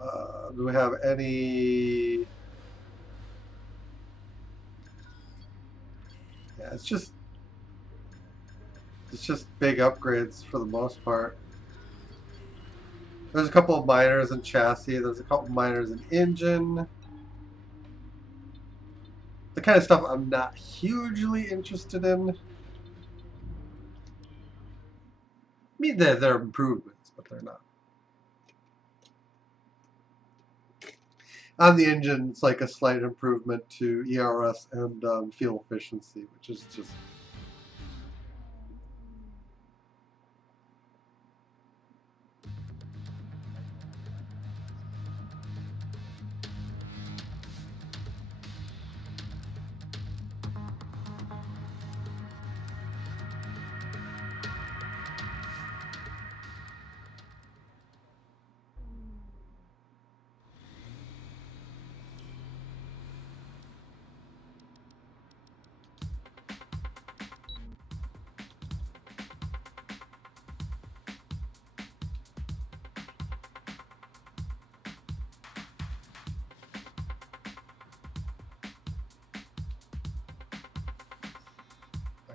Do we have any? Yeah, it's just big upgrades for the most part. There's a couple of minors in chassis. There's a couple of minors in engine. The kind of stuff I'm not hugely interested in. I mean, they're improvements, but they're not. On the engine, it's like a slight improvement to ERS and fuel efficiency, which is just.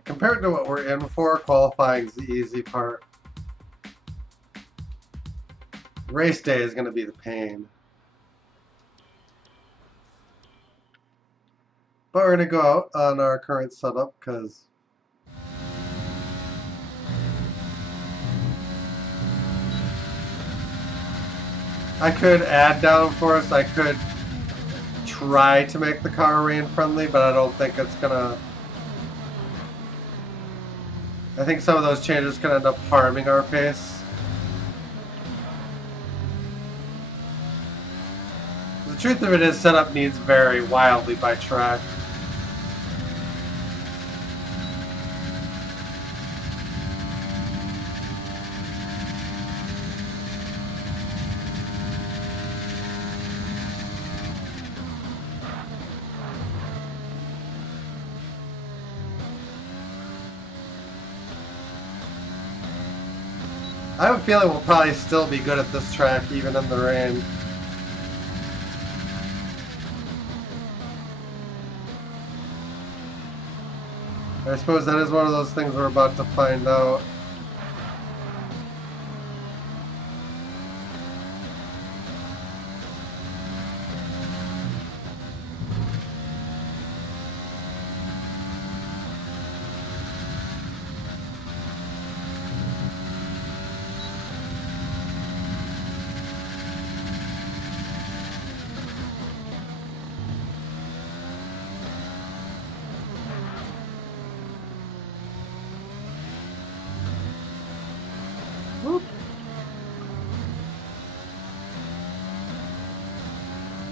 Compared to what we're in for, qualifying is the easy part. Race day is going to be the pain. But we're going to go out on our current setup because I could add downforce. I could try to make the car rain friendly, but I don't think it's going to. I think some of those changes could end up harming our pace. The truth of it is, setup needs vary wildly by track. I have a feeling we'll probably still be good at this track, even in the rain. I suppose that is one of those things we're about to find out. Whoop.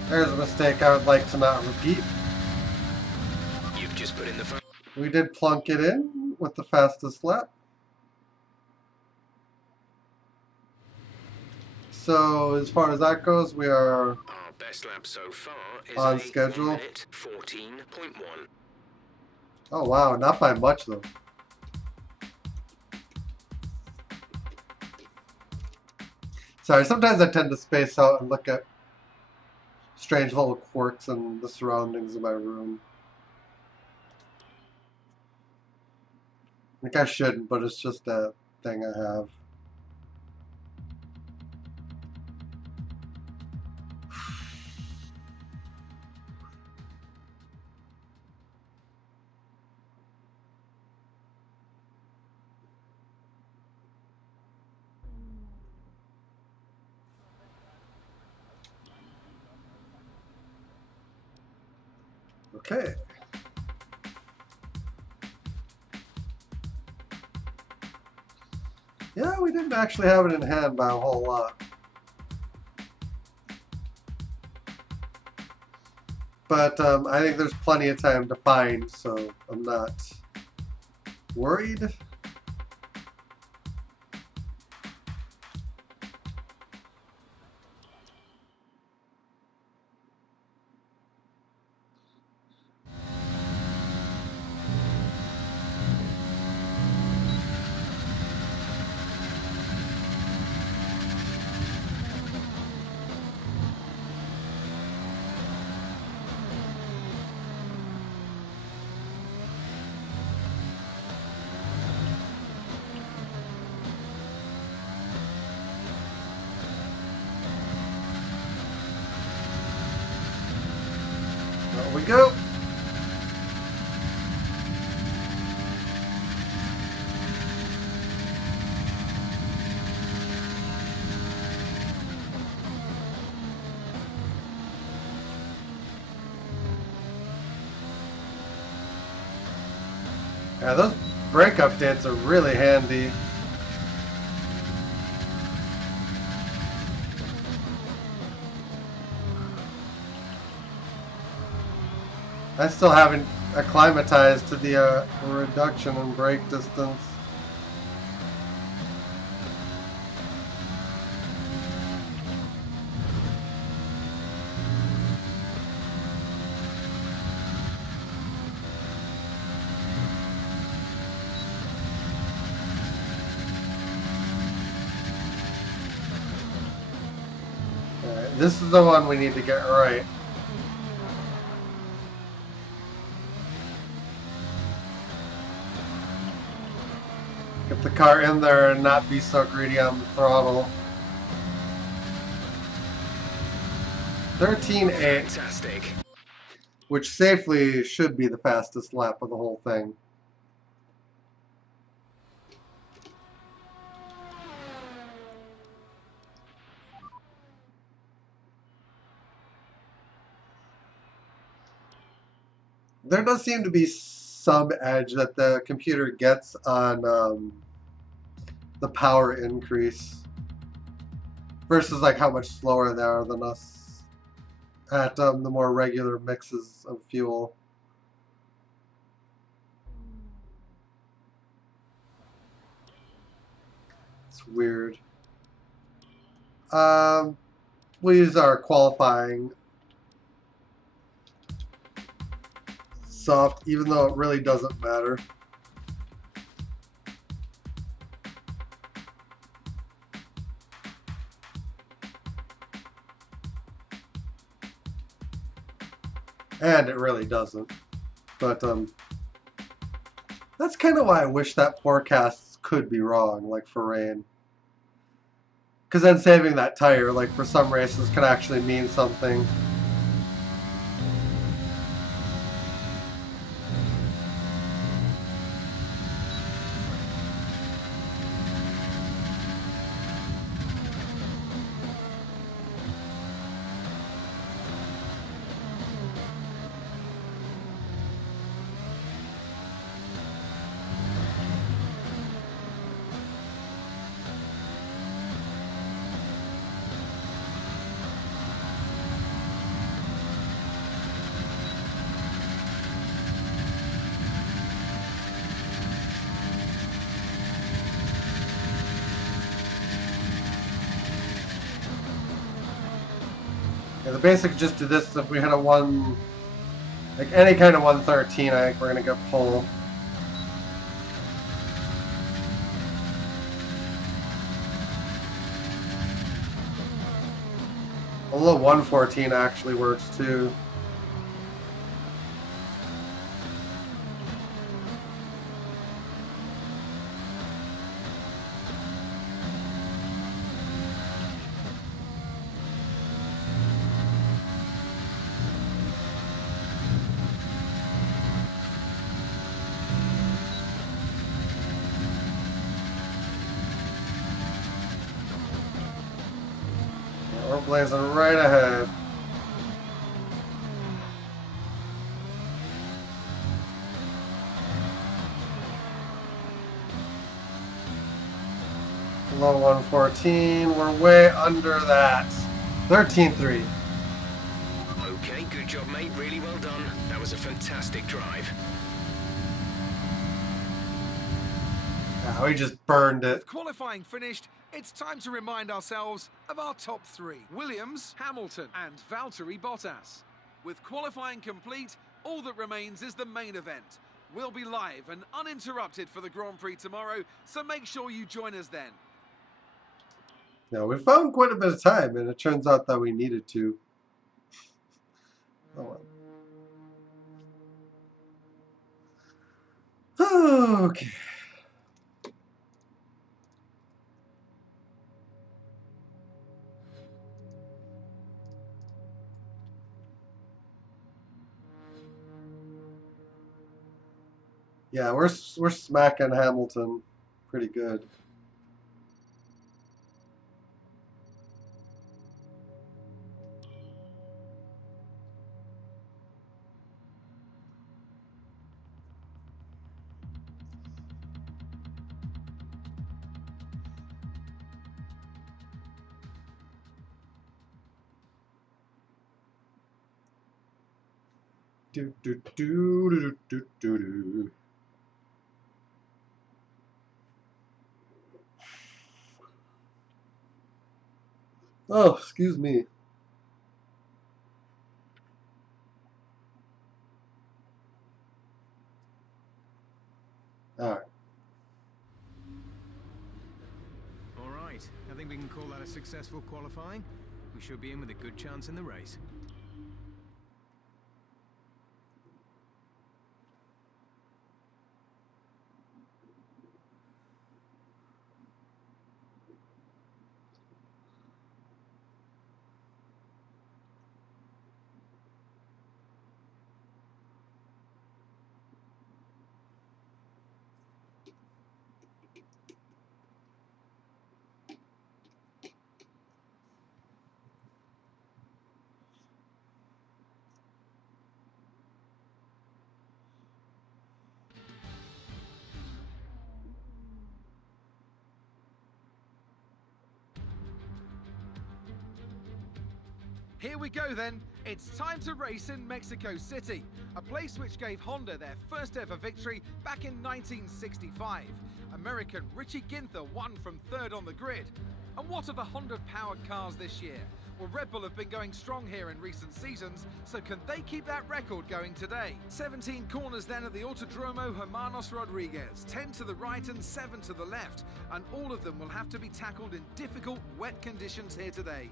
There's a mistake I would like to not repeat. You've just put in the phone. We did plunk it in with the fastest lap. So as far as that goes, we are Our best lap so far is on a schedule. 1 minute 14.1. Oh wow, not by much though. Sorry, sometimes I tend to space out and look at strange little quirks in the surroundings of my room. Like I shouldn't, but it's just a thing I have. Okay. Yeah, we didn't actually have it in hand by a whole lot. But I think there's plenty of time to find, so I'm not worried. go. Yeah, those brake updates are really handy. I still haven't acclimatized to the reduction in brake distance. Alright, this is the one we need to get right. Get the car in there and not be so greedy on the throttle. 13.8, Fantastic. which safely should be the fastest lap of the whole thing. There does seem to be some edge that the computer gets on the power increase versus like how much slower they are than us at the more regular mixes of fuel. It's weird. We use our qualifying soft, even though it really doesn't matter. And it really doesn't. But that's kind of why I wish that forecasts could be wrong, like for rain. Because then saving that tire, like for some races, could actually mean something. Yeah, the basic gist to this is if we hit a one, like any kind of 113, I think we're going to get pole. A little 114 actually works too. We're blazing right ahead. Low 114. We're way under that. 13.3. Okay, good job, mate. Really well done. That was a fantastic drive. Yeah, we just burned it. With qualifying finished, it's time to remind ourselves of our top three: Williams, Hamilton, and Valtteri Bottas. With qualifying complete, all that remains is the main event. We'll be live and uninterrupted for the Grand Prix tomorrow, so make sure you join us then. Yeah, we found quite a bit of time, and it turns out that we needed to. Oh well. Okay. Yeah, we're smacking Hamilton pretty good. Do do do do do do do. Oh, excuse me. All right. All right, I think we can call that a successful qualifying. We should be in with a good chance in the race. Here we go then. It's time to race in Mexico City, a place which gave Honda their first ever victory back in 1965. American Richie Ginther won from third on the grid. And what are the Honda-powered cars this year? Well, Red Bull have been going strong here in recent seasons, so can they keep that record going today? 17 corners then at the Autodromo Hermanos Rodriguez, 10 to the right and 7 to the left, and all of them will have to be tackled in difficult, wet conditions here today.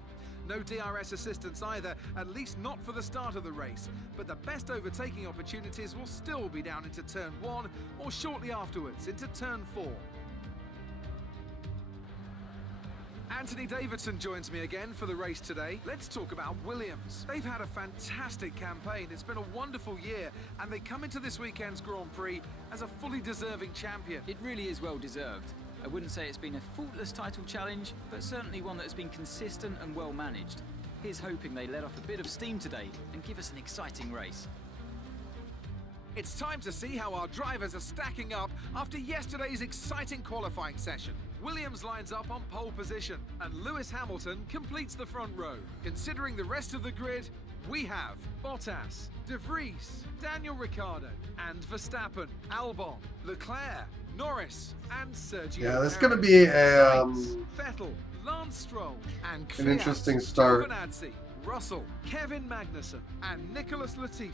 No DRS assistance either, at least not for the start of the race, but the best overtaking opportunities will still be down into turn 1 or shortly afterwards into turn 4. Anthony Davidson joins me again for the race today. Let's talk about Williams. They've had a fantastic campaign. It's been a wonderful year, and they come into this weekend's Grand Prix as a fully deserving champion. It really is well deserved. I wouldn't say it's been a faultless title challenge, but certainly one that has been consistent and well managed. Here's hoping they let off a bit of steam today and give us an exciting race. It's time to see how our drivers are stacking up after yesterday's exciting qualifying session. Williams lines up on pole position, and Lewis Hamilton completes the front row. Considering the rest of the grid, we have Bottas, De Vries, Daniel Ricciardo, and Verstappen, Albon, Leclerc, Norris, and Sergio. Yeah, this is Perez, going to be Sainz, Vettel, Lance Stroll, and an Kvyat, interesting start. Giovinazzi, Russell, Kevin Magnussen, and Nicholas Latifi,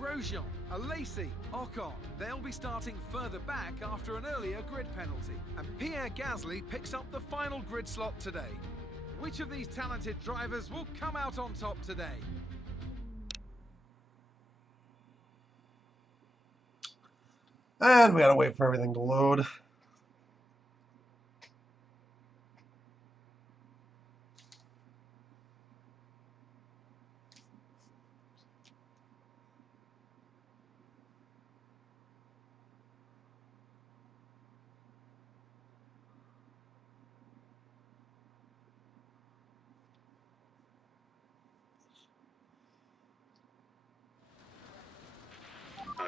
Grosjean, Alesi, Ocon. They'll be starting further back after an earlier grid penalty. And Pierre Gasly picks up the final grid slot today. Which of these talented drivers will come out on top today? And we gotta wait for everything to load.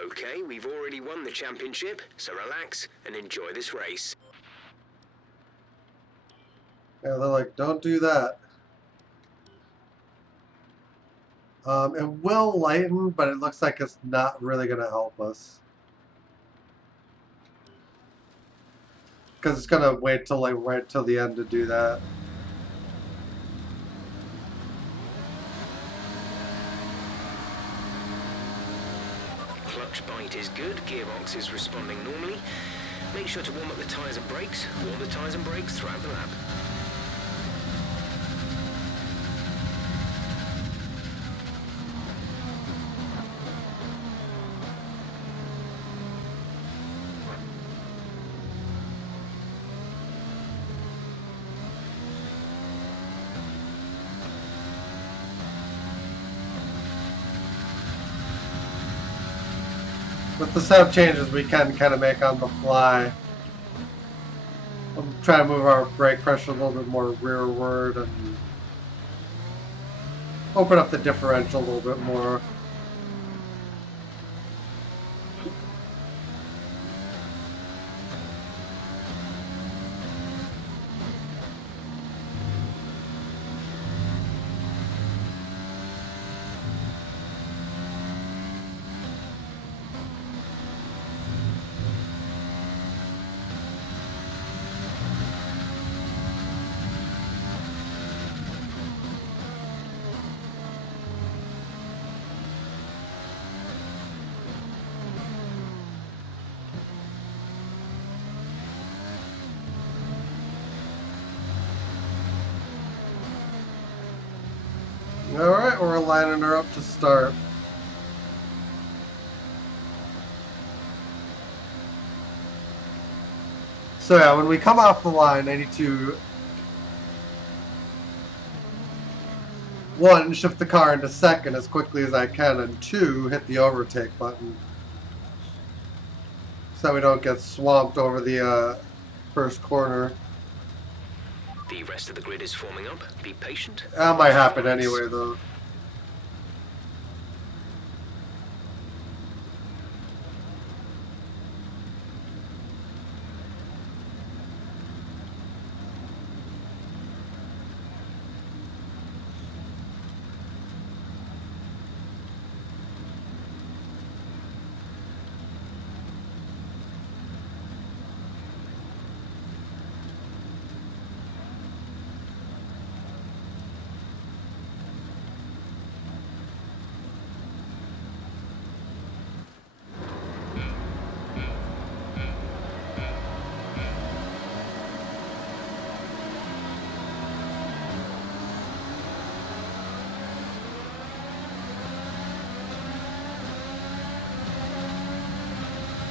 Okay, we've already won the championship, so relax and enjoy this race. Yeah, they're like, don't do that. It will lighten, but it looks like it's not really going to help us. Because it's going to wait till right till the end to do that. Clutch bite is good, gearbox is responding normally. Make sure to warm up the tyres and brakes. Warm the tyres and brakes throughout the lap. With the setup changes we can kind of make on the fly. We'll try to move our brake pressure a little bit more rearward and open up the differential a little bit more. Alright, we're lining her up to start. So yeah, when we come off the line, I need to, one, shift the car into second as quickly as I can, and two, hit the overtake button. So we don't get swamped over the first corner. The rest of the grid is forming up. Be patient. That might happen anyway, though.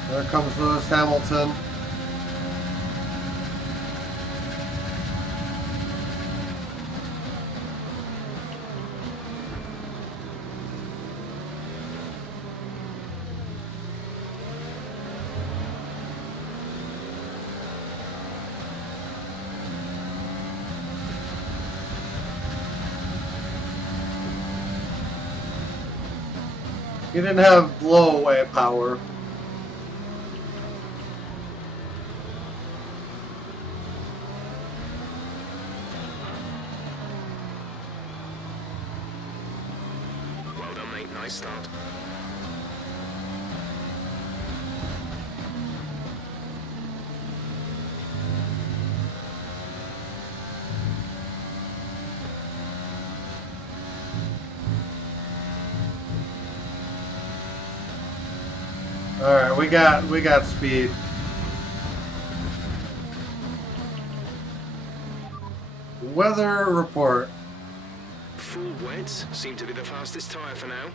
There comes Lewis Hamilton. He didn't have blow-away power. Well done, mate. Nice start. Alright, we got speed. Weather report. Full wets seem to be the fastest tyre for now.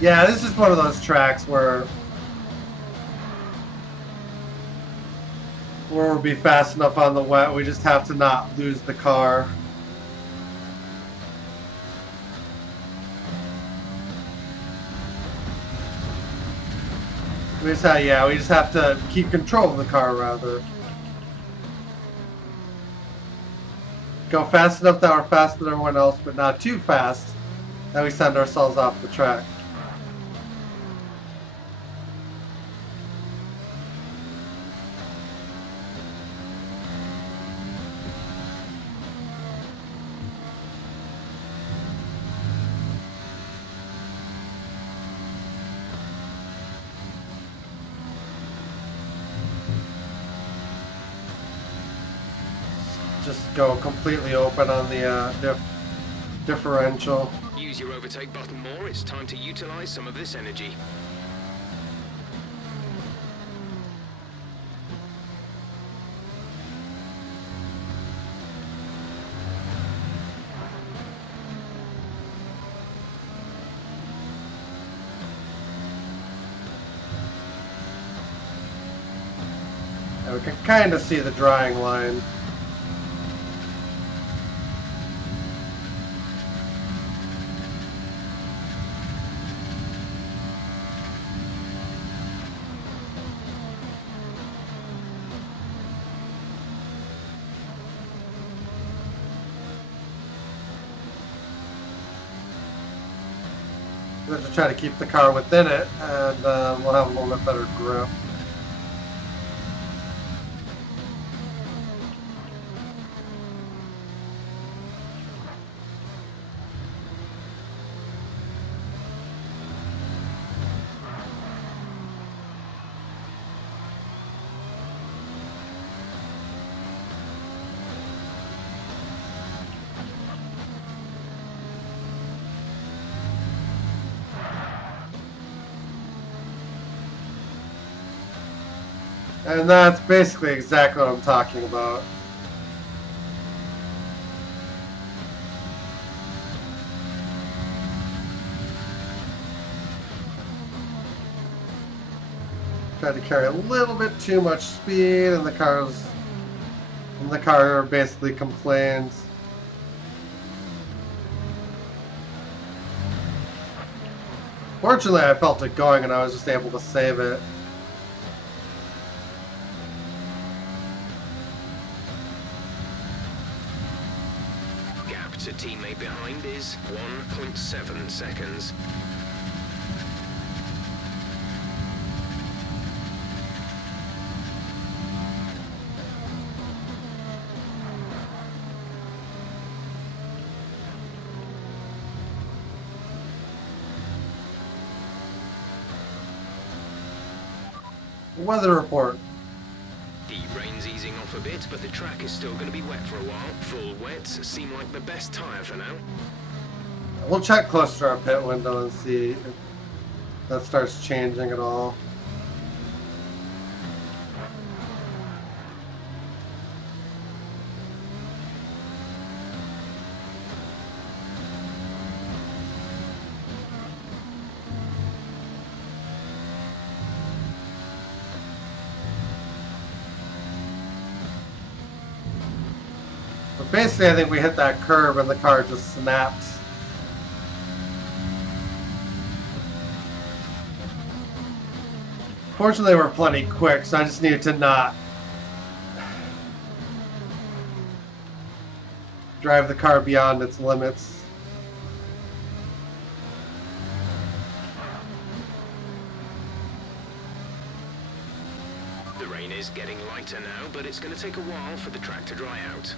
Yeah, this is one of those tracks where we'll be fast enough on the wet, we just have to not lose the car. We just have to keep control of the car, rather. Go fast enough that we're faster than everyone else, but not too fast that we send ourselves off the track. Just go completely open on the differential. Use your overtake button more. It's time to utilize some of this energy. And we can kind of see the drying line. We have to try to keep the car within it, and we'll have a little bit better grip. And that's basically exactly what I'm talking about. Tried to carry a little bit too much speed, and the car basically complains. Fortunately, I felt it going, and I was just able to save it. Gap to teammate behind is 1.7 seconds. Weather report. The rain's easing off a bit, but the track is still going to be wet for a while. Full wets seem like the best tyre for now. We'll check closer to our pit window and see if that starts changing at all. But basically, I think we hit that curve and the car just snapped. Fortunately, we're plenty quick, so I just needed to not drive the car beyond its limits. The rain is getting lighter now, but it's going to take a while for the track to dry out.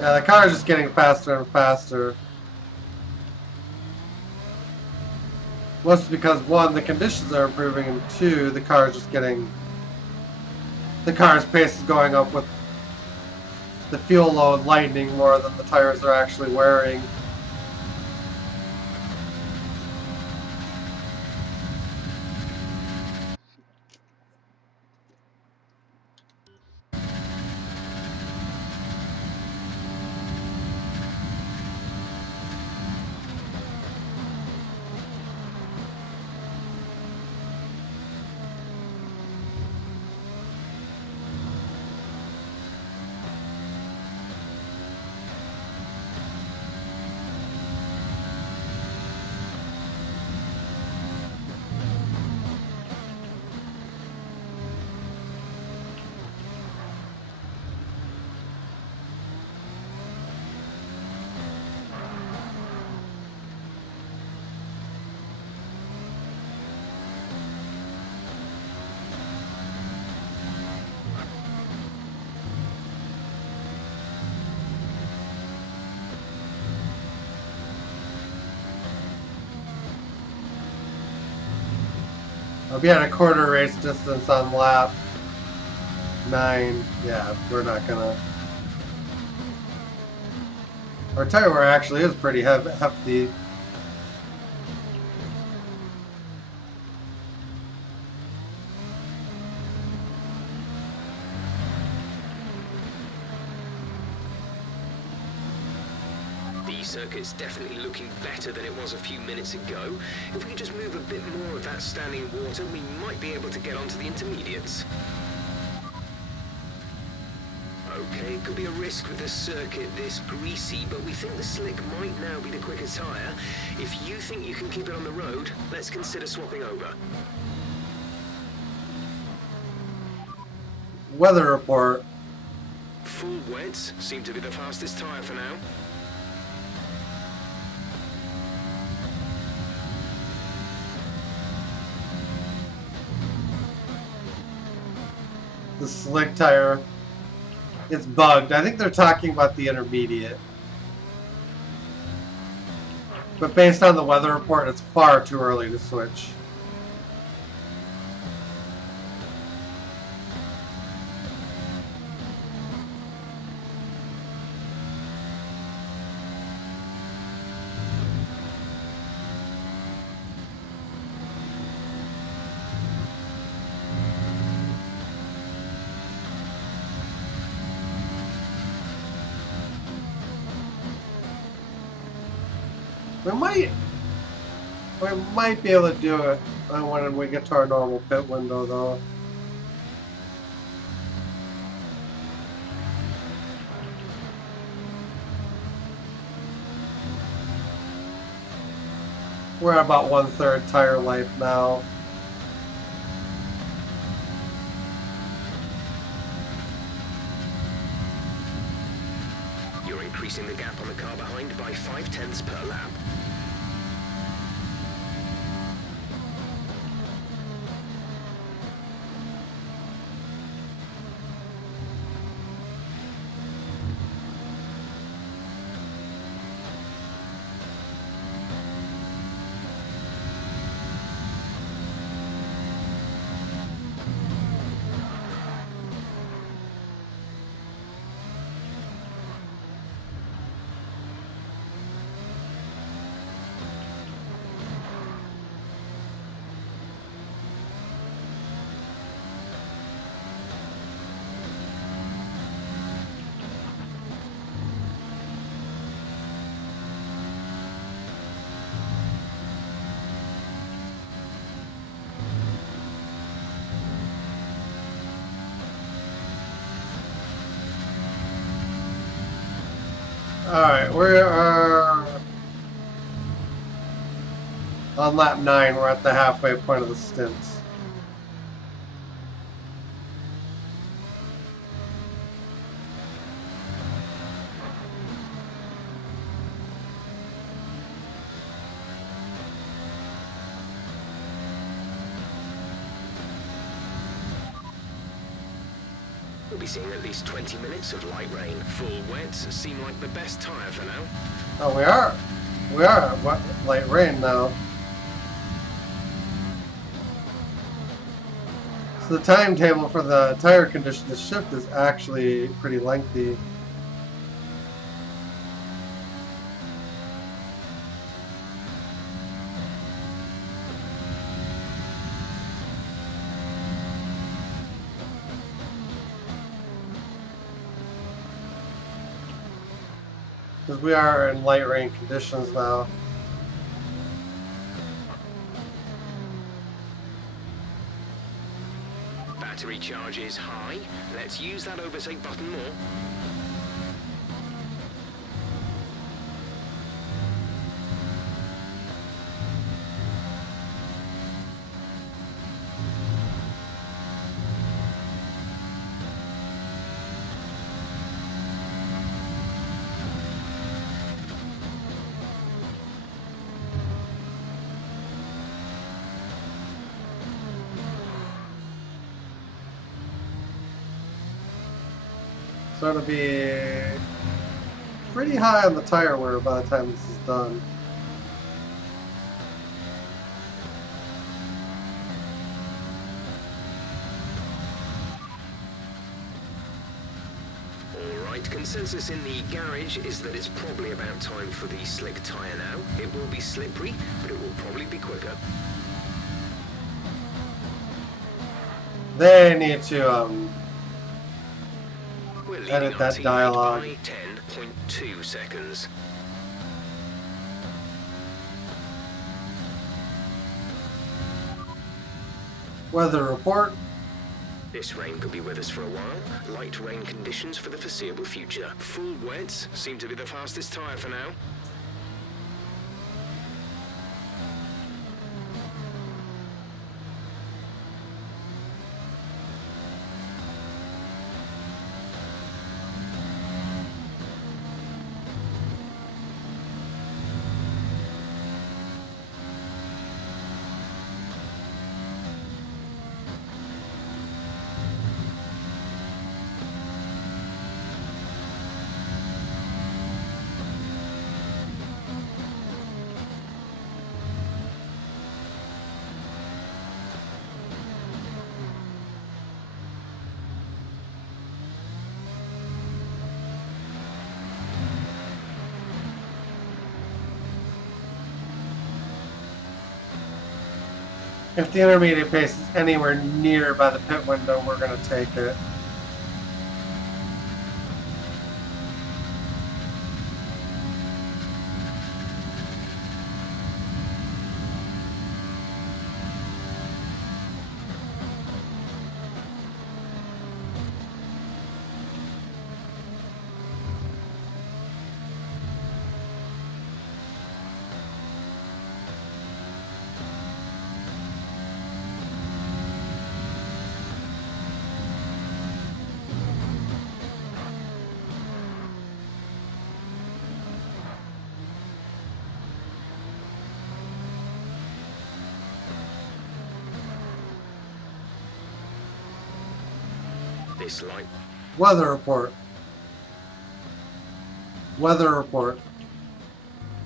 Yeah, the car is just getting faster and faster. Mostly because, one, the conditions are improving, and two, the car's pace is going up with the fuel load lightening more than the tires are actually wearing. I'll be at a quarter race distance on lap 9. Yeah, we're not gonna. Our tire wear actually is pretty hefty. The circuit's definitely looking better than it was a few minutes ago. If we could just move a bit more of that standing water, we might be able to get onto the intermediates. Okay, could be a risk with the circuit this greasy, but we think the slick might now be the quicker tyre. If you think you can keep it on the road, let's consider swapping over. Weather report. Full wets seem to be the fastest tyre for now. The slick tire. It's bugged. I think they're talking about the intermediate. But based on the weather report, it's far too early to switch. We might be able to do it when we get to our normal pit window, though. We're at about 1/3 tire life now. You're increasing the gap on the car behind by 0.5 per lap. Alright, we are on lap 9. We're at the halfway point of the stints. We'll be seeing at least 20 minutes of light rain. Full wets seem like the best tyre for now. Oh, we are. We are at light rain now. So the timetable for the tire condition to shift is actually pretty lengthy. Because we are in light rain conditions now. Battery charge is high. Let's use that overtake button more. So it'll be pretty high on the tire wear by the time this is done. Right, consensus in the garage is that it's probably about time for the slick tyre now. It will be slippery, but it will probably be quicker. They need to We're leading edit our that teammate dialogue. by 10.2 seconds. Weather report. This rain could be with us for a while. Light rain conditions for the foreseeable future. Full wets seem to be the fastest tyre for now. If the intermediate pace is anywhere near by the pit window, we're going to take it. This light Weather report. Weather report.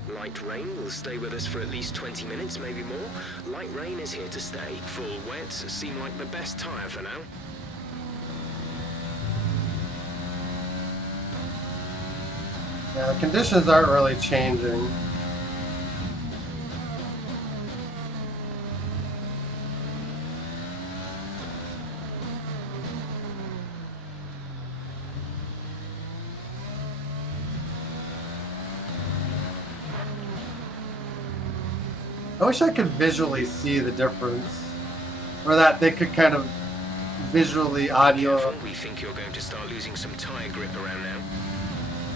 Light rain will stay with us for at least 20 minutes, maybe more. Light rain is here to stay. Full wets seem like the best tyre for now. Yeah, the conditions aren't really changing. I wish I could visually see the difference, or that they could kind of visually audio, Careful, we think you're going to start losing some tyre grip around now.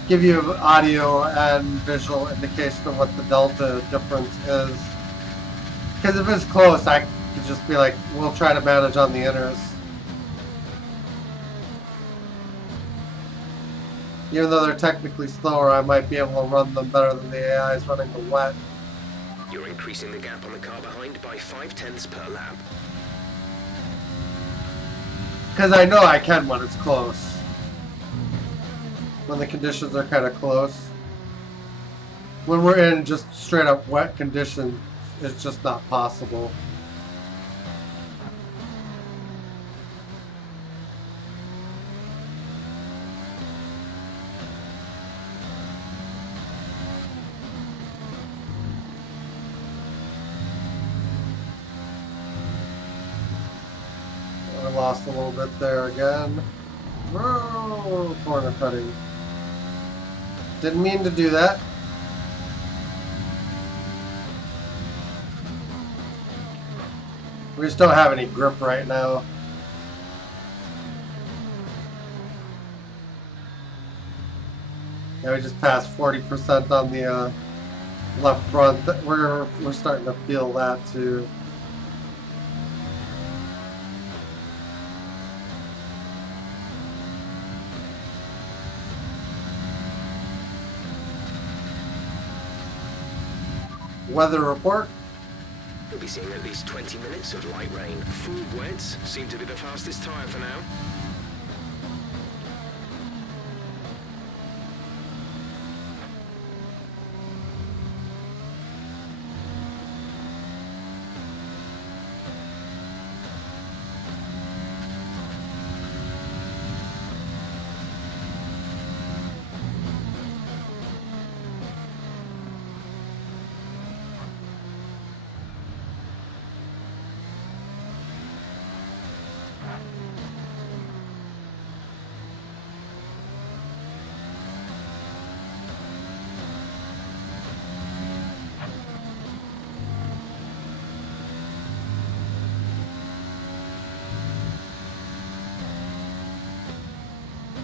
give you audio and visual indication of what the delta difference is. Because if it's close, I could just be like, we'll try to manage on the inners. Even though they're technically slower, I might be able to run them better than the AI is running the wet. You're increasing the gap on the car behind by 0.5 per lap. Because I know I can when it's close. When the conditions are kind of close. When we're in just straight up wet conditions, it's just not possible. I lost a little bit there again. Whoa, corner cutting. Didn't mean to do that. We just don't have any grip right now. Yeah, we just passed 40% on the left front. We're starting to feel that too. Weather report. You'll be seeing at least 20 minutes of light rain. Full wets seem to be the fastest tyre for now.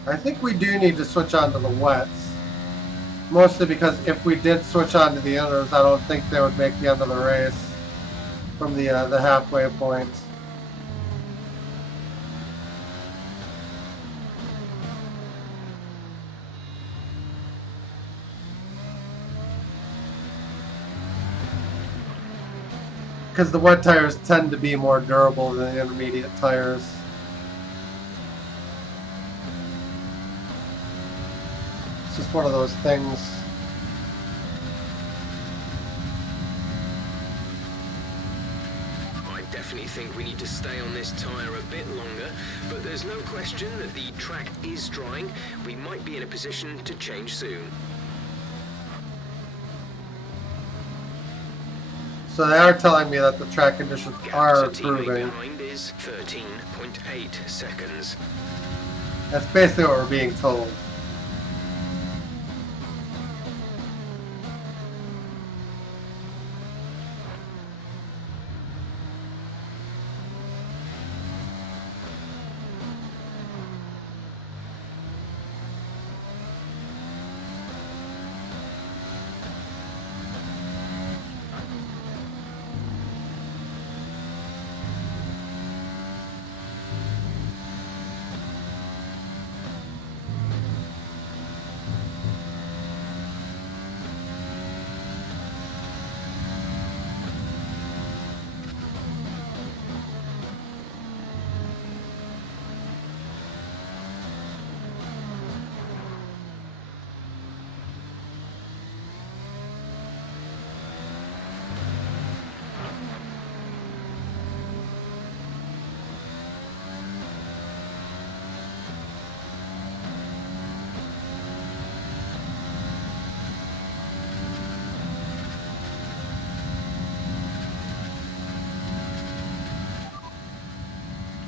I think we do need to switch on to the wets. Mostly because if we did switch on to the inners, I don't think they would make the end of the race from the halfway point. Because the wet tires tend to be more durable than the intermediate tires. It's just one of those things. I definitely think we need to stay on this tyre a bit longer, but there's no question that the track is drying. We might be in a position to change soon. So they are telling me that the track conditions are Gap to teammate improving. behind is 13.8 seconds. That's basically what we're being told.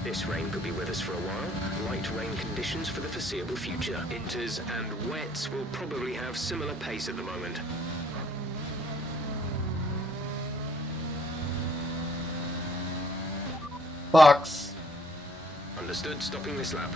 This rain could be with us for a while. Light rain conditions for the foreseeable future. Inters and wets will probably have similar pace at the moment. Box. Understood, stopping this lap.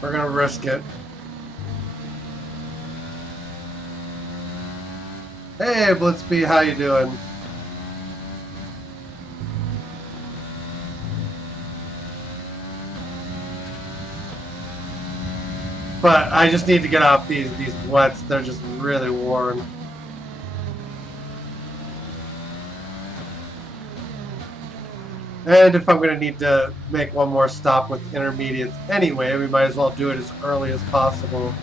We're gonna risk it. Hey, Blitzby, how you doing? But I just need to get off these wets. They're just really worn. And if I'm going to need to make one more stop with intermediates anyway, we might as well do it as early as possible.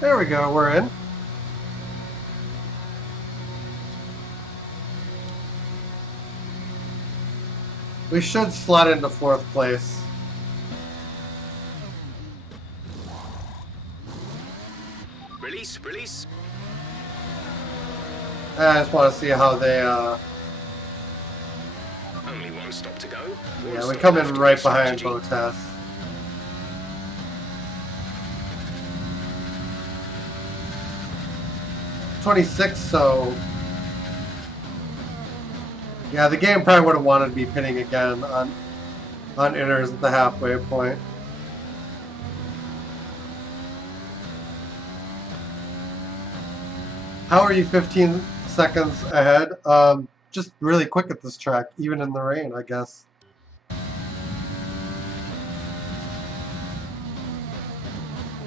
There we go, we're in. We should slot into 4th place. Release. I just want to see how they, Only one stop to go. yeah, we come in right behind Bottas. '26, so yeah, the game probably would have wanted me pitting again on inners at the halfway point. How are you 15 seconds ahead? Just really quick at this track, even in the rain, I guess.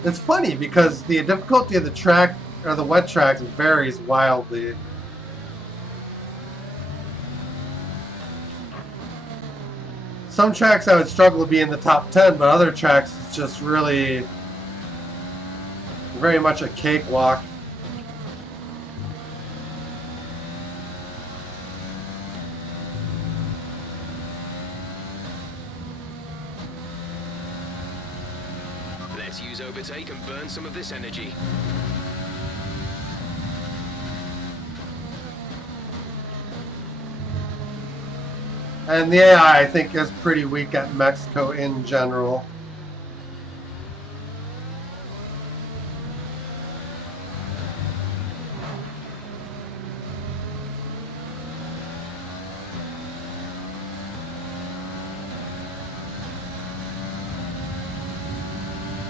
It's funny because the difficulty of the track, or the wet tracks, varies wildly. Some tracks I would struggle to be in the top 10, but other tracks it's just really very much a cakewalk. Let's use overtake and burn some of this energy. And the AI, I think, is pretty weak at Mexico in general.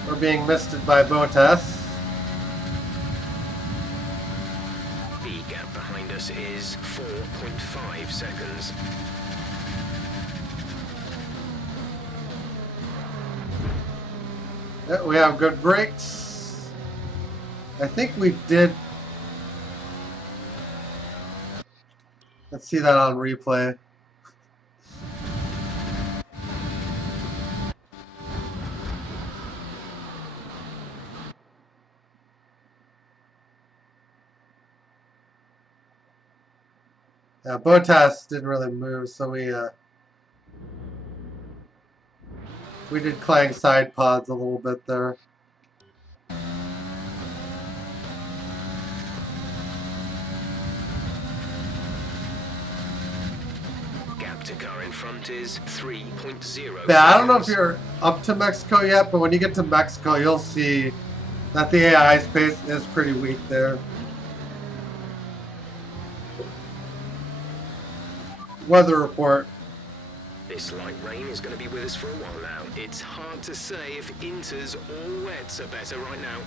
We're being misted by Bottas. The gap behind us is 4.5 seconds. Yeah, we have good brakes. I think we did. Let's see that on replay. Yeah, Bottas didn't really move, so we did clang side pods a little bit there. Gap to car in front is 3.0 Yeah, I don't know if seconds. you're up to Mexico yet, but when you get to Mexico, you'll see that the AI space is pretty weak there. Weather report. This light rain is going to be with us for a while now. It's hard to say if inters or wets are better right now.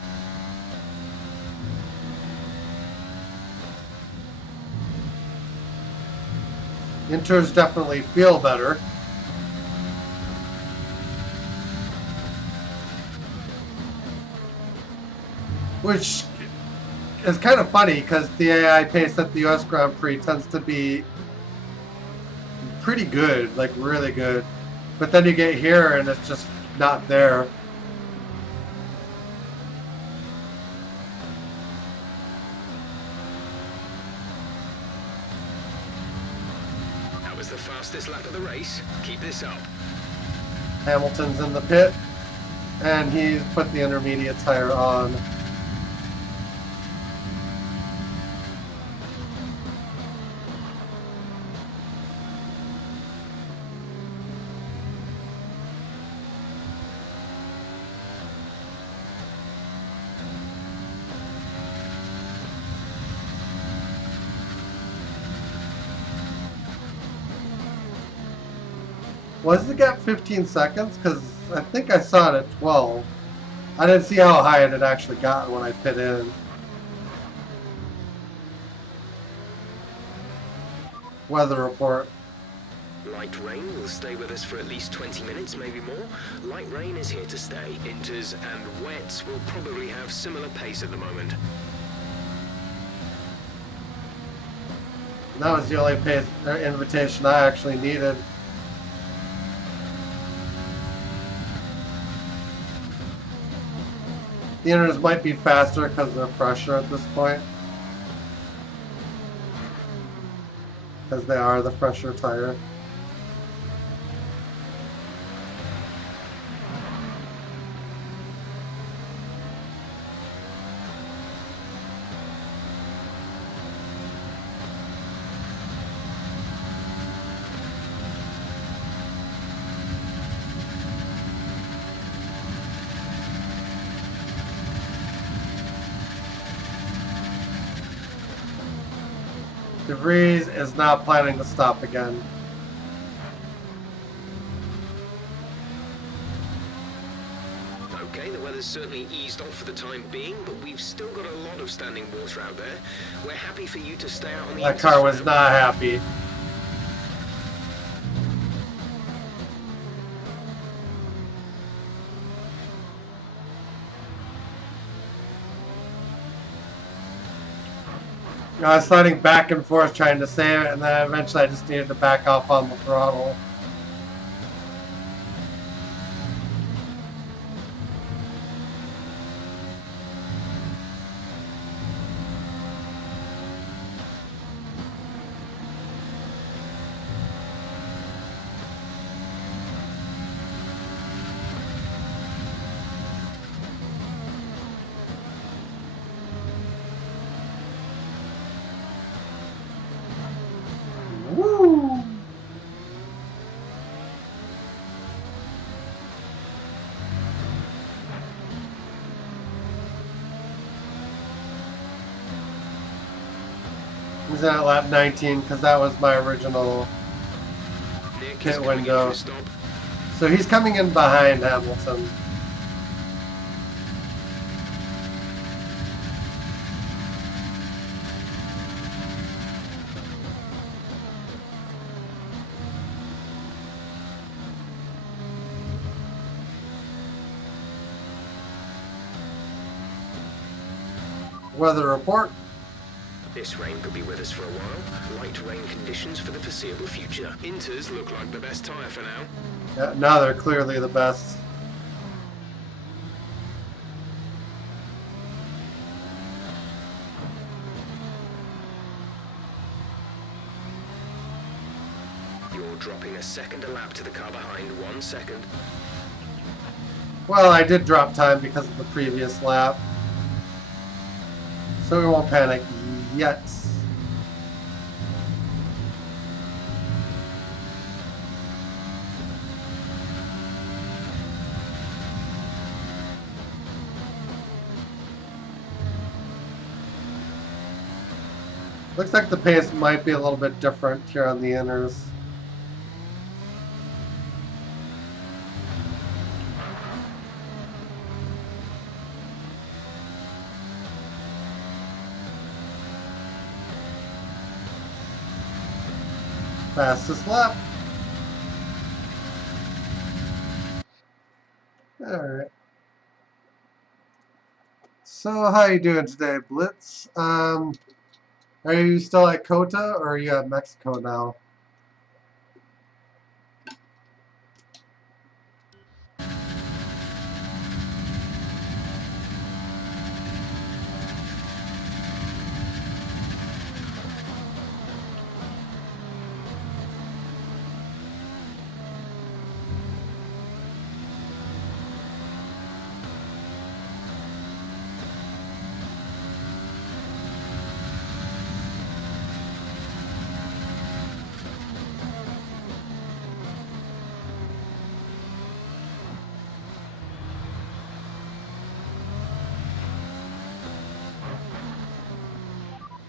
Inters definitely feel better. Which is kind of funny because the AI pace at the US Grand Prix tends to be pretty good, like really good. But then you get here and it's just not there. That was the fastest lap of the race. Keep this up. Hamilton's in the pit and he's put the intermediate tire on. Was the gap 15 seconds? Because I think I saw it at 12. I didn't see how high it had actually gotten when I pit in. Weather report. Light rain will stay with us for at least 20 minutes, maybe more. Light rain is here to stay. Inters and wets will probably have similar pace at the moment. That was the only invitation I actually needed. The inners might be faster because they're fresher at this point. Because they are the fresher tire. DeVries is not planning to stop again. Okay, the weather's certainly eased off for the time being, but we've still got a lot of standing water out there. We're happy for you to stay out on the That inters car for was now. not happy. I was sliding back and forth trying to save it, and then eventually I just needed to back off on the throttle. He's in at lap 19 because that was my original Nick pit is coming in for window. a stop. So he's coming in behind Hamilton. Weather report. This rain could be with us for a while. Light rain conditions for the foreseeable future. Inters look like the best tyre for now. Yeah, now they're clearly the best. You're dropping a second a lap to the car behind. 1 second. Well, I did drop time because of the previous lap. So we won't panic yet. Looks like the pace might be a little bit different here on the inners. Fastest lap. Alright. So how you doing today, Blitz? Are you still at Cota or are you at Mexico now?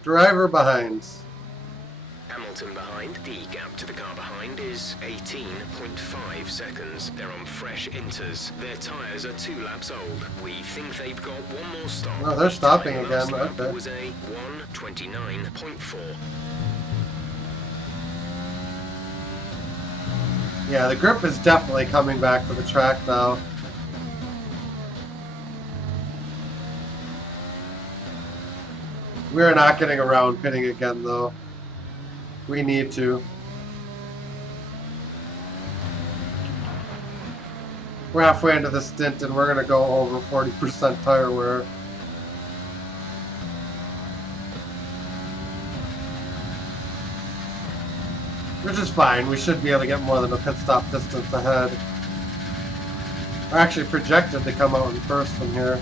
Driver behind. Hamilton behind. The gap to the car behind is 18.5 seconds. They're on fresh inters. Their tyres are 2 laps old. We think they've got one more stop. Oh, they're stopping Time again. last lap Okay. was a 1:29.4. Yeah, the grip is definitely coming back to the track now. We're not getting around pitting again, though. We need to. We're halfway into the stint, and we're going to go over 40% tire wear. Which is fine. We should be able to get more than a pit stop distance ahead. We're actually projected to come out in first from here.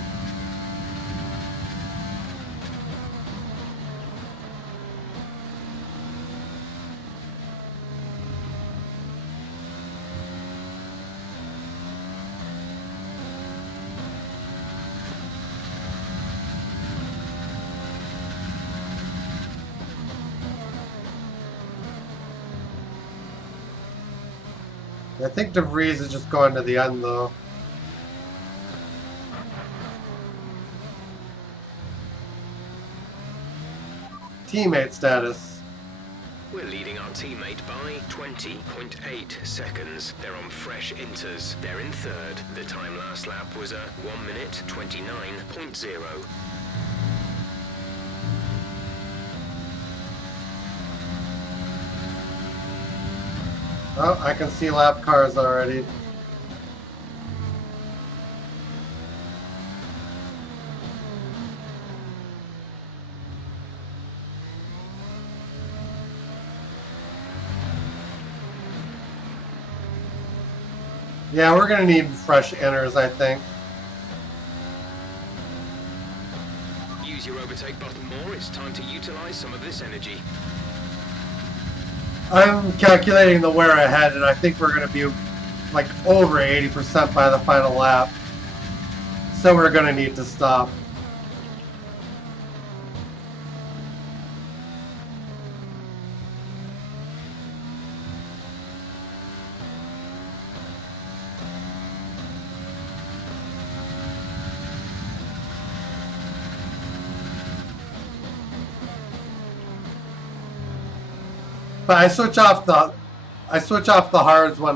I think DeVries is just going to the end, though. Teammate status. We're leading our teammate by 20.8 seconds. They're on fresh inters. They're in third. The time last lap was a 1:29.0. Oh, I can see lap cars already. Yeah, we're going to need fresh inners, I think. Use your overtake button more. It's time to utilize some of this energy. I'm calculating the wear ahead, and I think we're going to be like over 80% by the final lap. So we're going to need to stop. But I switch off the hards when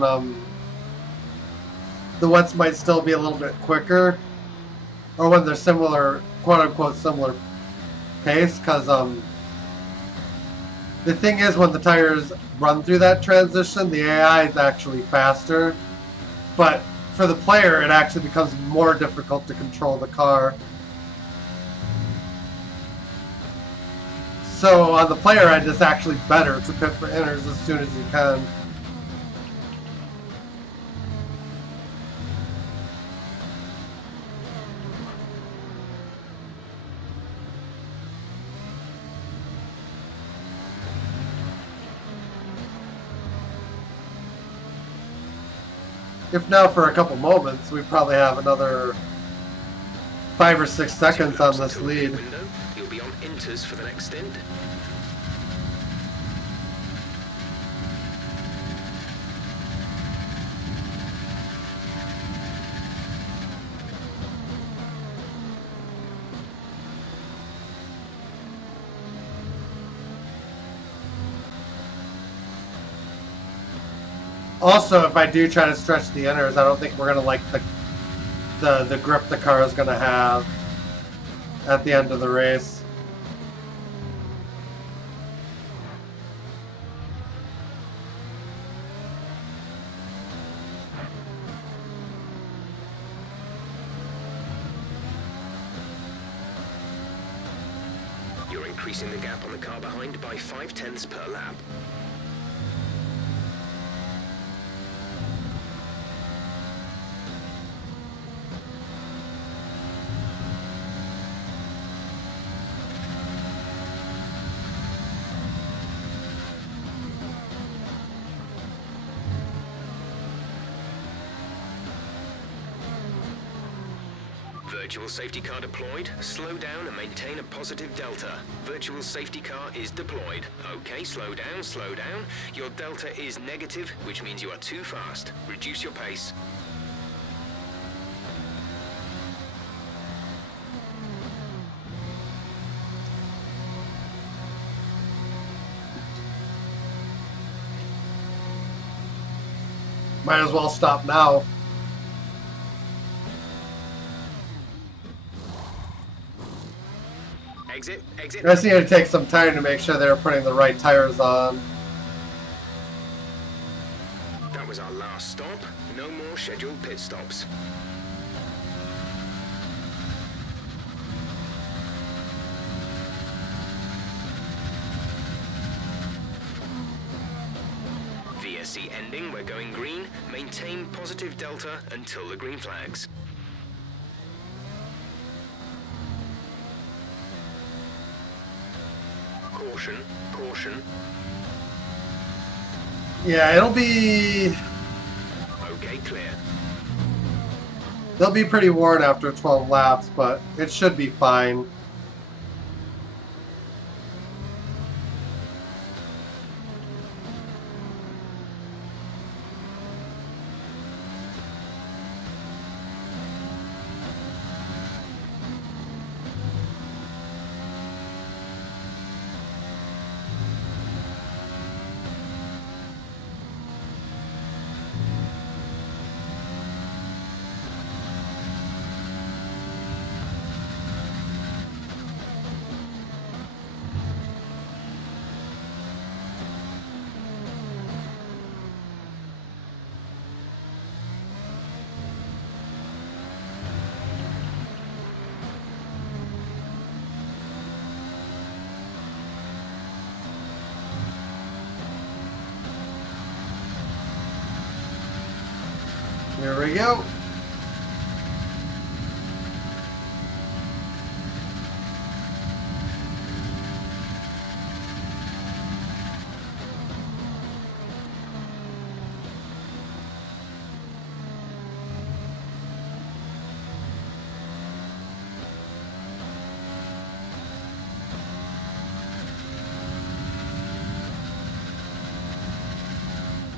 the wets might still be a little bit quicker, or when they're similar, quote unquote similar pace, because the thing is, when the tires run through that transition, the AI is actually faster, but for the player it actually becomes more difficult to control the car. So on the player end, it's actually better to pit for inners as soon as you can. If now for a couple moments, we probably have another 5 or 6 seconds on this lead. You'll be on inters for the next stint. Also, if I do try to stretch the inners, I don't think we're gonna like the grip the car is gonna have at the end of the race. You're increasing the gap on the car behind by 0.5 per lap. Virtual safety car deployed. Slow down and maintain a positive delta. Virtual safety car is deployed. Okay, slow down, slow down. Your delta is negative, which means you are too fast. Reduce your pace. Might as well stop now. Exit. I just need to take some time to make sure they're putting the right tires on. That was our last stop. No more scheduled pit stops. VSC ending, we're going green. Maintain positive delta until the green flags. Caution. Yeah, it'll be... Okay, clear. They'll be pretty worn after 12 laps, but it should be fine. Here we go.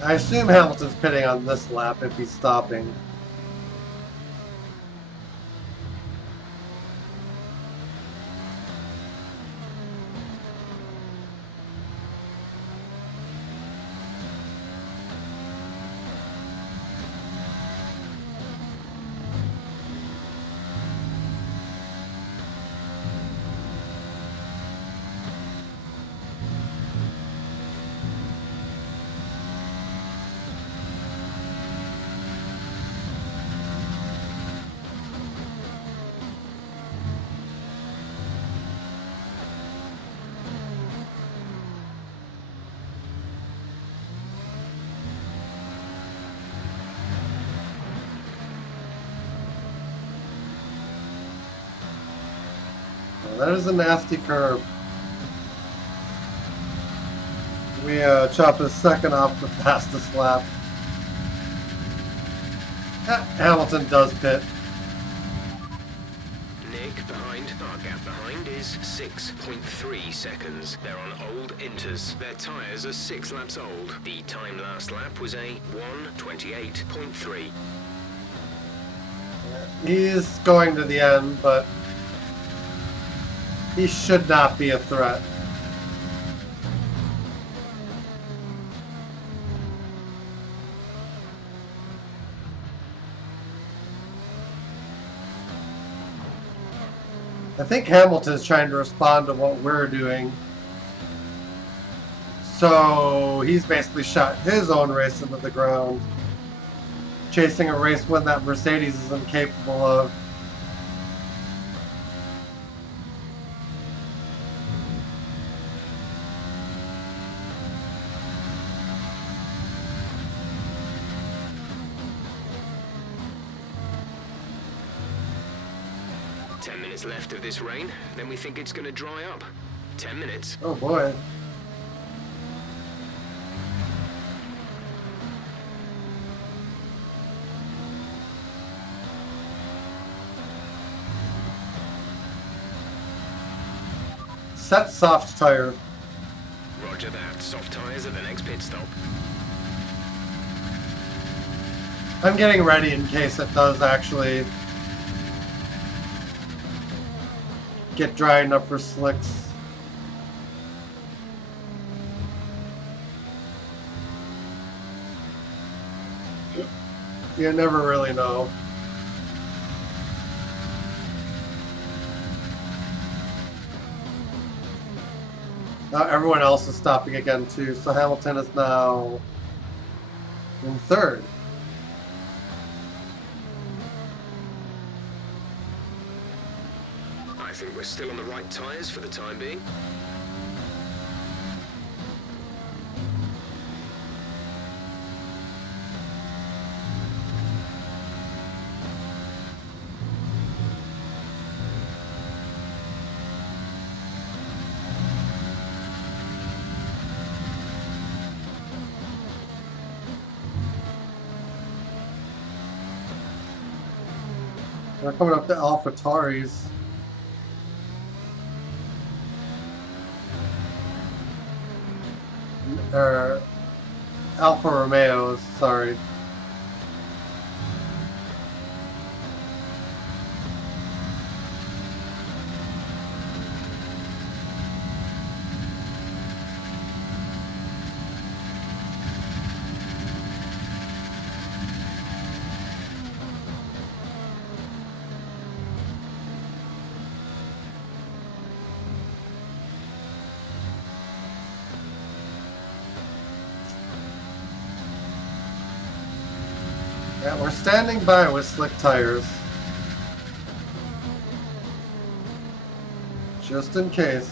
I assume Hamilton's pitting on this lap if he's stopping. Well, that is a nasty curve. We chopped a second off the fastest lap. Hamilton does pit. Nick behind. Our gap behind is 6.3 seconds. They're on old inters. Their tyres are 6 laps old. The time last lap was a 1:28.3. He's going to the end, but he should not be a threat. I think Hamilton's trying to respond to what we're doing. So he's basically shot his own race into the ground, chasing a race win that Mercedes is incapable of. Left of this rain, then we think it's going to dry up. 10 minutes. Oh boy. Set soft tire. Roger that. Soft tires at the next pit stop. I'm getting ready in case it does actually get dry enough for slicks. You never really know. Now everyone else is stopping again too, so Hamilton is now in third. I think we're still on the right tyres for the time being. We're coming up to AlphaTauris. Or Alfa Romeos, sorry. Yeah, we're standing by with slick tires. Just in case.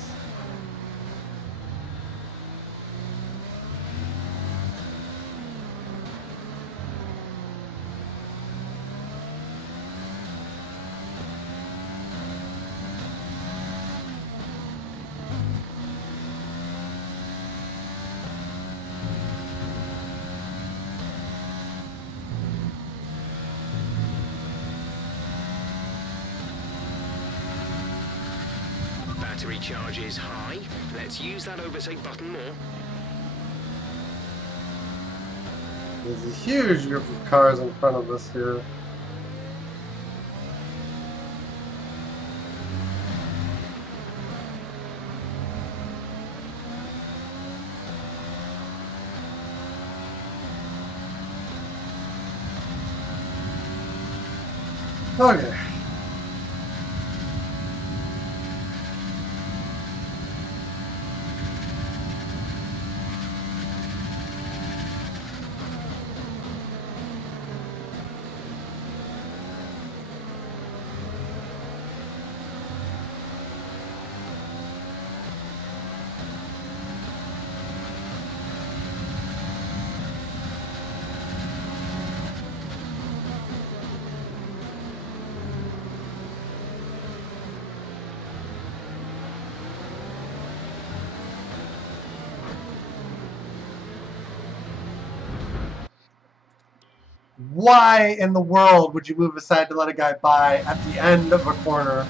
Battery charge is high. Let's use that overtake button more. There's a huge group of cars in front of us here. Okay. Why in the world would you move aside to let a guy by at the end of a corner?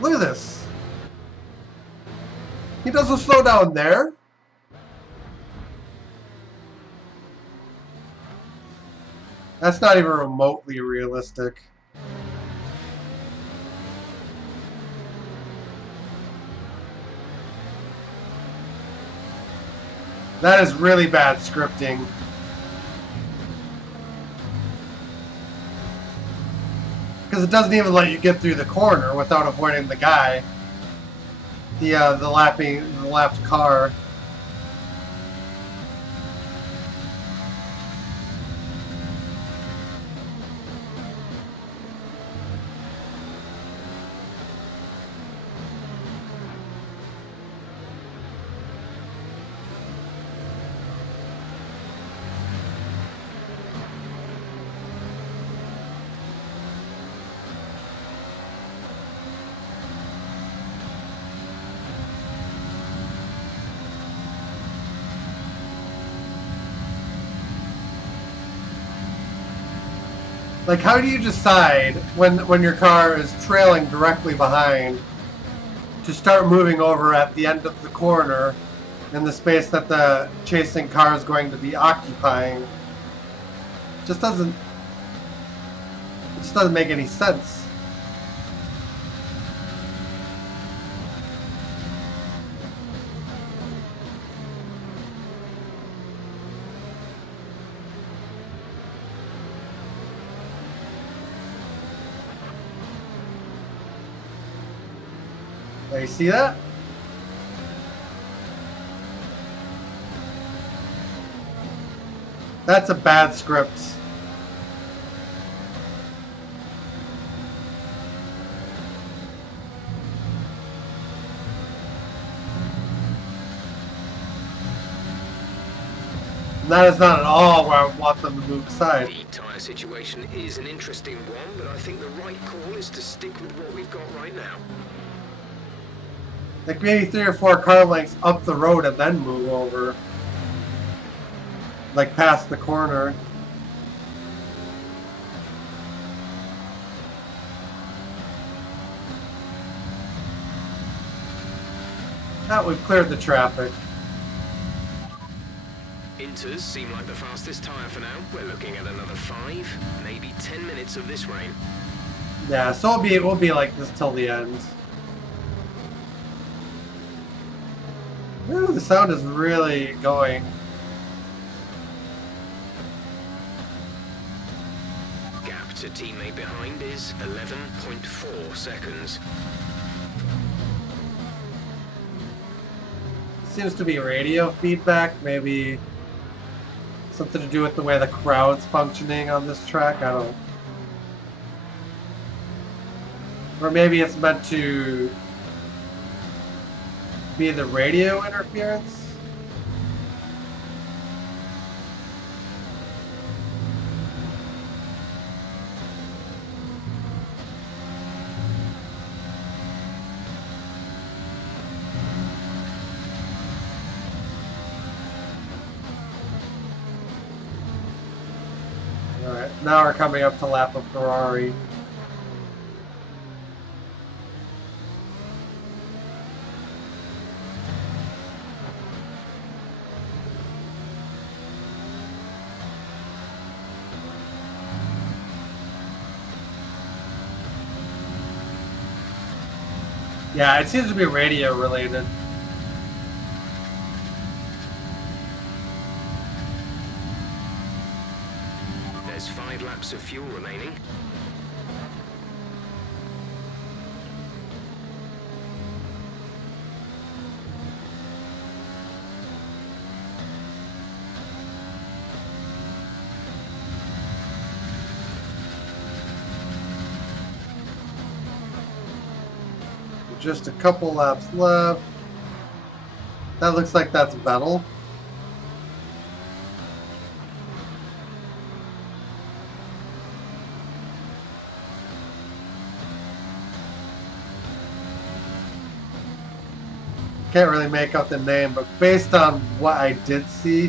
Look at this. He doesn't slow down there. That's not even remotely realistic. That is really bad scripting. Because it doesn't even let you get through the corner without avoiding the guy. The lapped car. Like, how do you decide when your car is trailing directly behind to start moving over at the end of the corner in the space that the chasing car is going to be occupying? It just doesn't make any sense. You see that? That's a bad script. And that is not at all where I want them to move aside. The tyre situation is an interesting one, but I think the right call is to stick with what we've got right now. Like maybe 3 or 4 car lengths up the road and then move over. Like past the corner. That would clear the traffic. Inters seem like the fastest tyre for now. We're looking at another 5, maybe 10 minutes of this rain. Yeah, so it will be like this till the end. Ooh, the sound is really going. Gap to teammate behind is 11.4 seconds. Seems to be radio feedback, maybe something to do with the way the crowd's functioning on this track, I don't know. Or maybe it's meant to be the radio interference? Alright, now we're coming up to lap of Ferrari. Yeah, it seems to be radio related. There's 5 laps of fuel remaining. Just a couple laps left. That looks like that's Vettel. can't really make out the name, but based on what I did see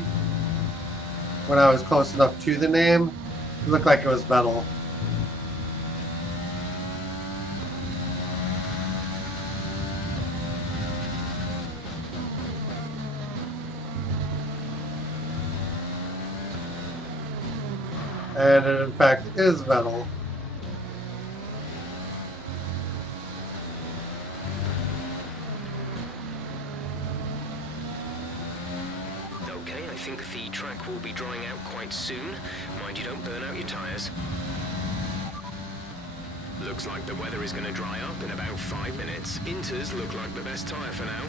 when I was close enough to the name, it looked like it was Vettel. And it in fact is Vettel. Okay, I think the track will be drying out quite soon. Mind you don't burn out your tyres. Looks like the weather is going to dry up in about 5 minutes. Inters look like the best tyre for now.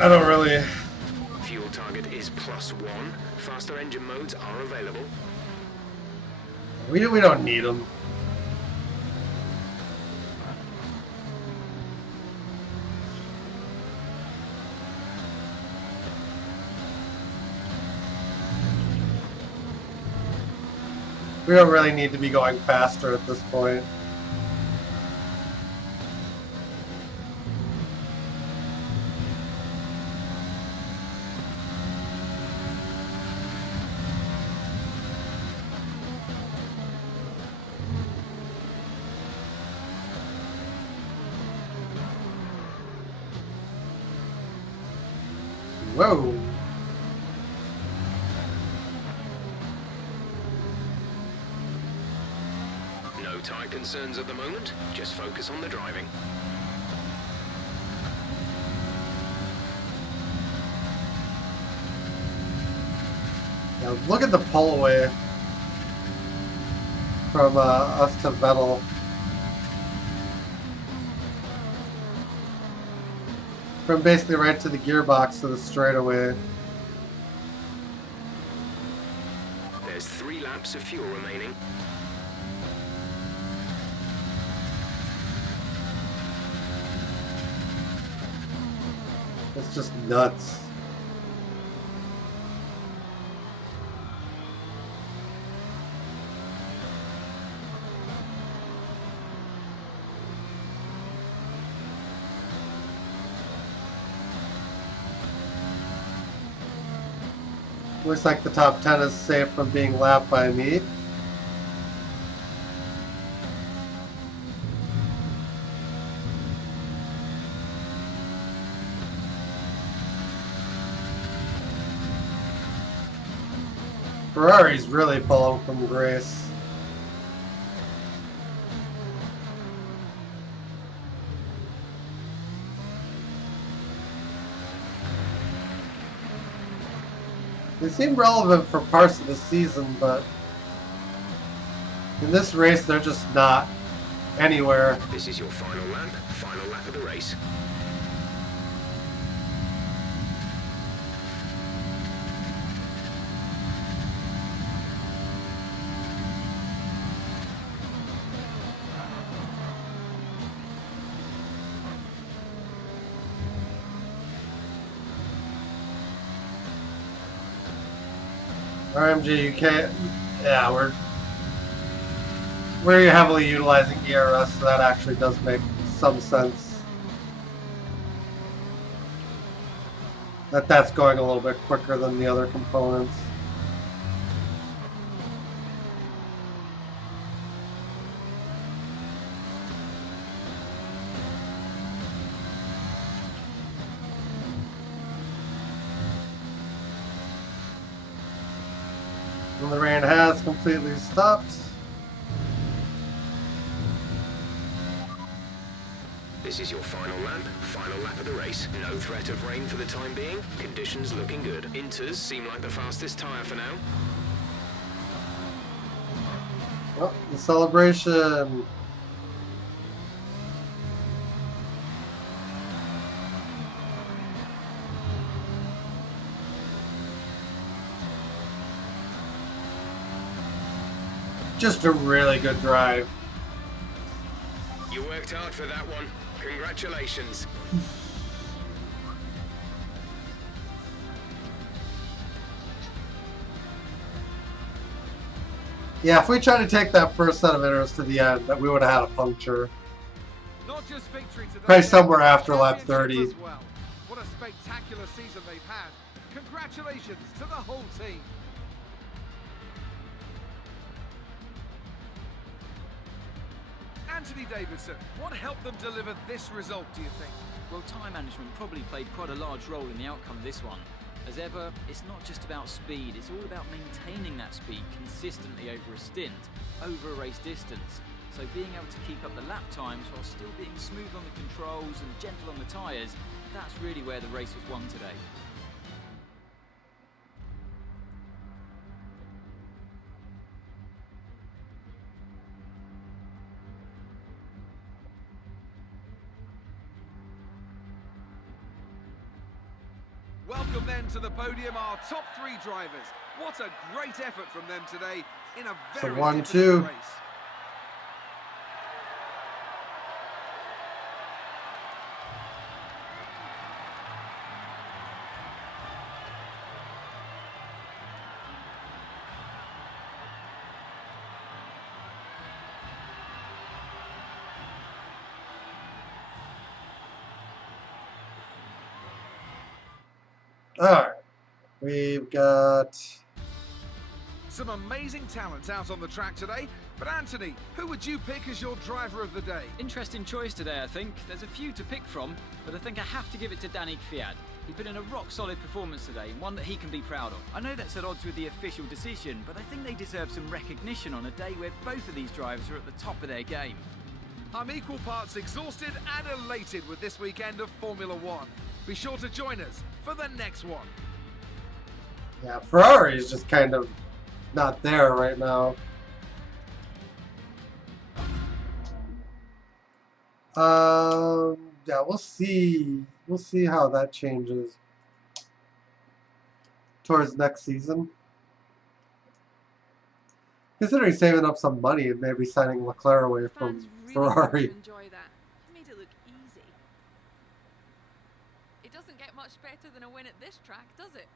I don't really. Fuel target is +1. Faster engine modes are available. We don't need them. We don't really need to be going faster at this point. Whoa. No tyre concerns at the moment. Just focus on the driving. Now look at the pull away from us to Vettel. From basically right to the gearbox to the straightaway. There's 3 laps of fuel remaining. It's just nuts. Looks like the top 10 is safe from being lapped by me. Ferrari's really pulling from grace. They seem relevant for parts of the season, but in this race they're just not anywhere. This is your final lap of the race. RMG, you can't. Yeah, we're heavily utilizing ERS, so that actually does make some sense. That's going a little bit quicker than the other components. And the rain has completely stopped. This is your final lap of the race. No threat of rain for the time being. Conditions looking good. Inters seem like the fastest tyre for now. Oh, the celebration. Just a really good drive. You worked hard for that one. Congratulations. Yeah, if we tried to take that first set of inners to the end, that we would have had a puncture. Not just victory today, Probably somewhere after lap championship 30. as well. What a spectacular season they've had. Congratulations to the whole team. Anthony Davidson, what helped them deliver this result, do you think? Well, time management probably played quite a large role in the outcome of this one. As ever, it's not just about speed, it's all about maintaining that speed consistently over a stint, over a race distance. So being able to keep up the lap times while still being smooth on the controls and gentle on the tyres, that's really where the race was won today. Welcome then to the podium, our top three drivers. What a great effort from them today in a very difficult race. Alright, we've got some amazing talent out on the track today. But Anthony, who would you pick as your driver of the day? Interesting choice today, I think. There's a few to pick from, but I think I have to give it to Danik Fiat. He put in a rock-solid performance today, one that he can be proud of. I know that's at odds with the official decision, but I think they deserve some recognition on a day where both of these drivers are at the top of their game. I'm equal parts exhausted and elated with this weekend of Formula One. Be sure to join us for the next one. Yeah, Ferrari is just kind of not there right now. Yeah, we'll see. We'll see how that changes towards next season. Considering saving up some money and maybe signing Leclerc away from Ferrari. Enjoy that. You made it look easy. It doesn't get much better than a win at this track, does it?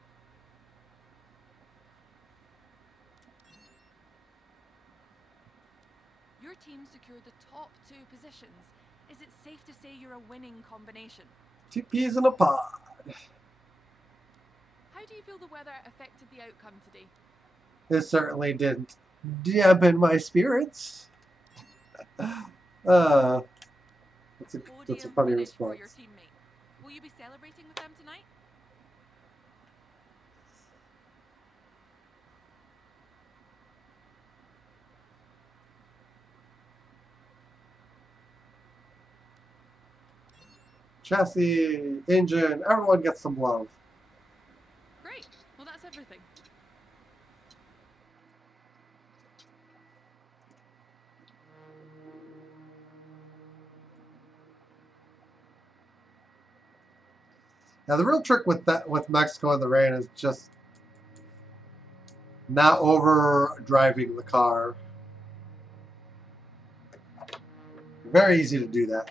Your team secured the top two positions. Is it safe to say you're a winning combination? 2 peas in a pod. How do you feel the weather affected the outcome today? It certainly didn't dampen my spirits. That's a funny finish for response. your teammate. Will you be celebrating with them tonight? Chassis, engine, everyone gets some love. Great. Well, that's everything. Now the real trick with Mexico in the rain is just not over driving the car. Very easy to do that.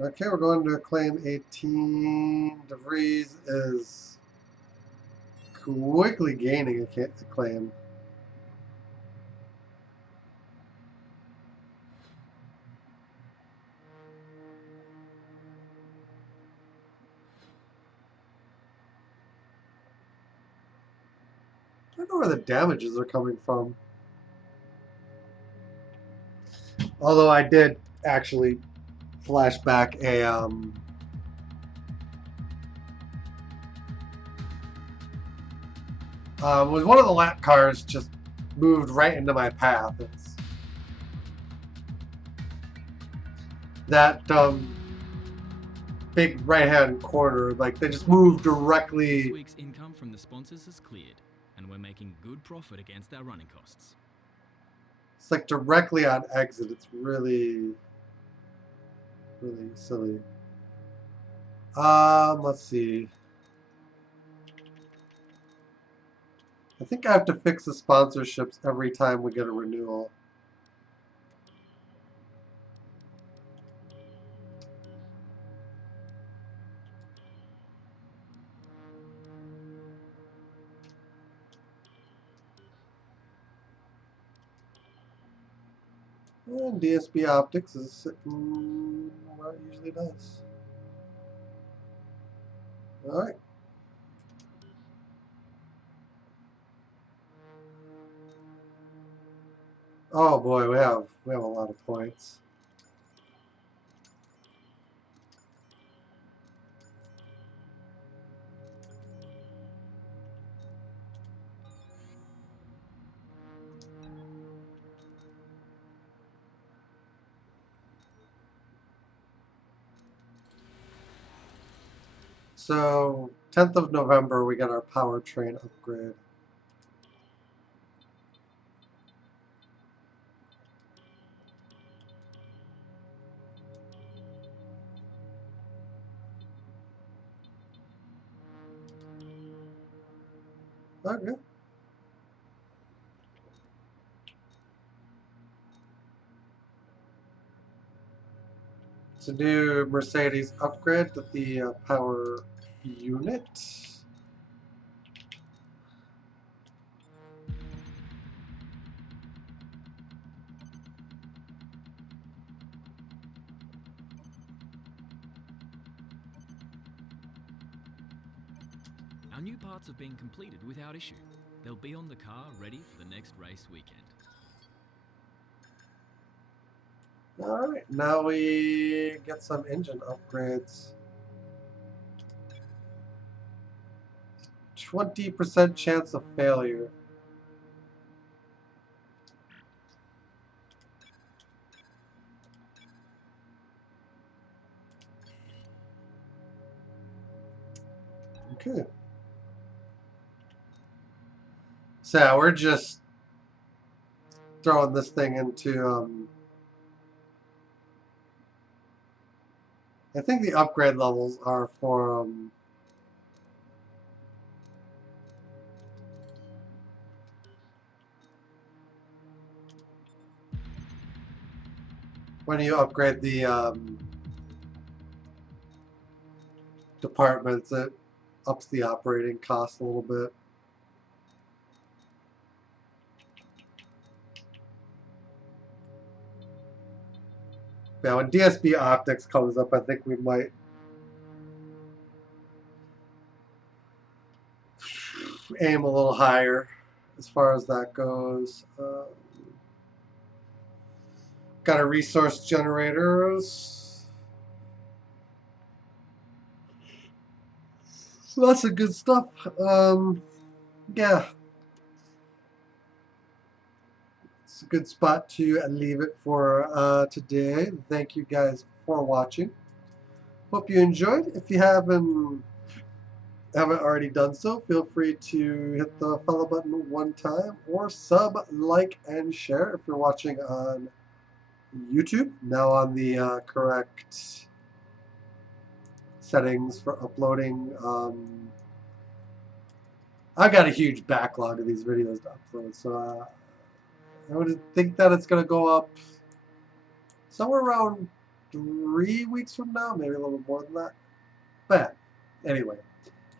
Okay, we're going to claim 18. DeVries is quickly gaining a claim. I don't know where the damages are coming from. Although I did actually flash back a was one of the lap cars just moved right into my path. It's that big right-hand corner, like they just moved directly. This week's income from the sponsors has cleared, and we're making good profit against our running costs. It's like directly on exit. It's really silly. Let's see. I think I have to fix the sponsorships every time we get a renewal. And DSP optics is sitting where it usually does. Alright. Oh boy, we have a lot of points. So 10th of November we get our powertrain upgrade. Okay. It's a new Mercedes upgrade to the power unit. Our new parts have been completed without issue. They'll be on the car ready for the next race weekend. Alright, now we get some engine upgrades. 20% chance of failure. Okay. So yeah, we're just throwing this thing into I think the upgrade levels are for when you upgrade the departments, it ups the operating cost a little bit. Yeah, when DSP optics comes up, I think we might aim a little higher as far as that goes. Got a resource generators. Lots of good stuff. Yeah. It's a good spot to leave it for today. Thank you guys for watching. Hope you enjoyed. If you haven't already done so, feel free to hit the follow button one time or sub, like, and share if you're watching on YouTube. Now on the correct settings for uploading. I've got a huge backlog of these videos to upload, so I would think that it's going to go up somewhere around 3 weeks from now, maybe a little bit more than that. But anyway,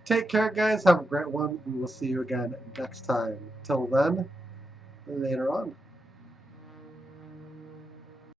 take care, guys. Have a great one. We will see you again next time. Till then, later on.